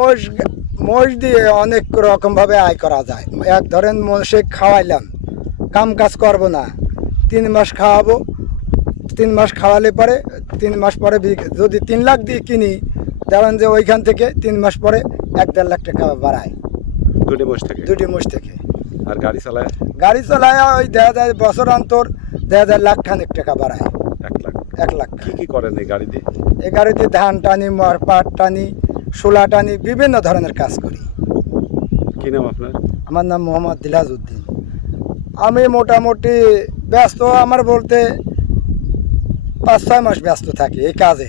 মোষ মোষ দিয়ে অনেক রকমভাবে আয় করা যায়। এক ধরেন মোষে খাওয়াইলাম, কাম কাজ করবো না, 3 মাস খাওয়াবো, 3 মাস খাওয়ালে পরে 3 মাস পরে যদি 3 লাখ দিয়ে কিনি, ধরেন যে ওইখান থেকে 3 মাস পরে 1-1.5 লাখ টাকা বাড়ায় দুটি মোষ থেকে। আর গাড়ি চালায় ওই দেখা যায় বছর অন্তর দেখা যায় লাখ-খানেক টাকা বাড়ায়। 1 লাখ। কি করেন এই গাড়ি দিয়ে? এই গাড়িতে ধান টানি, পাট টানি, শোলা টানি, বিভিন্ন ধরনের কাজ করি। কি নাম আপনার? আমার নাম মোহাম্মদ দিলাজ উদ্দিন। আমি মোটামুটি ব্যস্ত, আমার বলতে 5-6 মাস ব্যস্ত থাকি এই কাজে।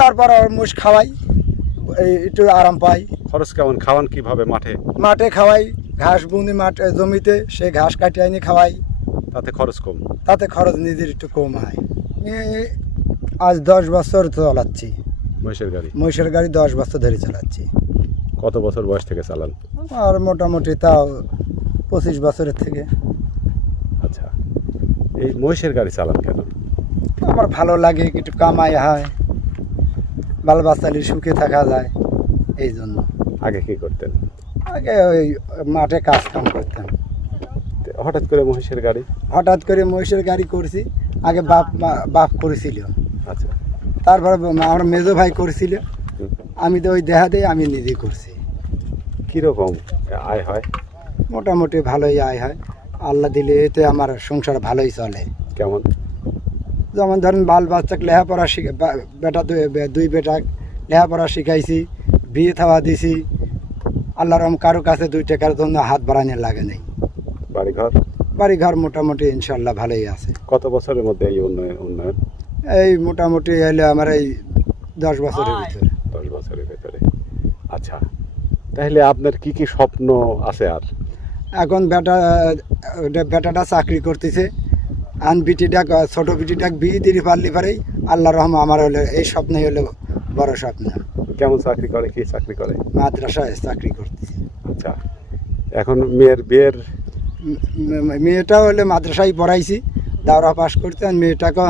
তারপর আর মোষ খাওয়াই, এই একটু আরাম পাই। খরচ কেমন? খাওয়ান কিভাবে? মাঠে খাওয়াই, ঘাস বুনি মাঠে জমিতে, সে ঘাস কাটিয়ে আনি খাওয়াই। তাতে খরচ কম? তাতে খরচ নিজের একটু কম হয়। আজ 10 বছর চালাচ্ছি মহিষের গাড়ি 10 বছর ধরে চালাচ্ছি। কত বছর বয়স থেকে চালান? আর মোটামুটি তাও 25 বছরের থেকে। আচ্ছা, এই মহিষের গাড়ি চালান কেন? আমার ভালো লাগে, একটু কামাই হয়, বাল বাচ্চালি সুখে থাকা যায়, এই জন্য। আগে কি করতেন? আগে ওই মাঠে কাজ কাম করতাম। হঠাৎ করে মহিষের গাড়ি করছি। আগে বাপ করেছিল। আচ্ছা। তারপরে আমার মেজো ভাই করেছিল, আমি তো ওই দেখা দিয়ে আমি নিজে করছি। কিরকম আয় হয়? মোটামুটি ভালোই আয় হয়, আল্লাহ দিলে এতে আমার সংসার ভালোই চলে। কেমন? যেমন ধরেন বাল বাচ্চাকে লেখাপড়া দুই বেটা লেখাপড়া শিখাইছি, বিয়ে থাওয়া দিছি। আল্লাহর কারো কাছে 2 টাকার জন্য হাত বাড়ানোর লাগে নেই। বাড়িঘর মোটামুটি ইনশাল্লাহ ভালোই আছে। কত বছরের মধ্যে এই উন্নয়ন? এই মোটামুটি হলে আমার এই 10 বছরের ভিতরে। 10 বছরের ভিতরে। আচ্ছা, তাহলে আপনার কি কি স্বপ্ন আছে? আর এখন বেটাটা চাকরি করতেছে, ছোট বিটিটা বিয়ে দিতে পারলে পারেই আল্লাহ রহমা আমার হলে এই স্বপ্নই হলো বড় স্বপ্ন। কেমন চাকরি করে? কি চাকরি করে? মাদ্রাসায় চাকরি করতেছে। আচ্ছা, এখন মেয়েটা হলে মাদ্রাসায় পড়াইছি, দাওরা পাস করতে। মেয়েটাকেও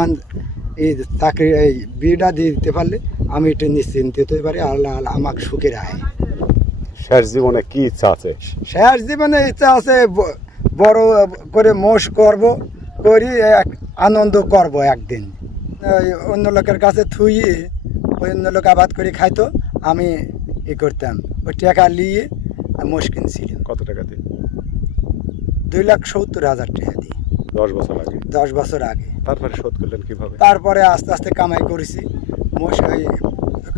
এই চাকরি এই বিয়েটা দিয়ে দিতে পারলে আমি একটু নিশ্চিন্ত হতে পারি, আল্লাহ আমাকে সুখে রাখে। শেষ জীবনে কি ইচ্ছা আছে? শেষ জীবনে ইচ্ছা আছে বড় করে মোষ করি আনন্দ করব একদিন। অন্য লোকের কাছে থুইয়ে অন্য লোক আবাদ করে খাইতো, আমি করতাম। ওই টাকা নিয়ে মোষ কিনছিলাম। কত টাকা দিয়ে? 2,70,000 টাকা দিয়ে। 10 বছর আগে। তারপরে শোধ করলেন কিভাবে? তারপরে আস্তে আস্তে কামাই করেছি। মোষ ওই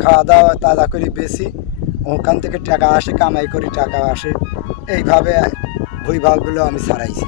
খাওয়া দাওয়া তাজা করে বেশি, ওখান থেকে টাকা আসে, কামাই করি টাকা আসে, এইভাবে ভুইভাগগুলো আমি ছাড়াইছি।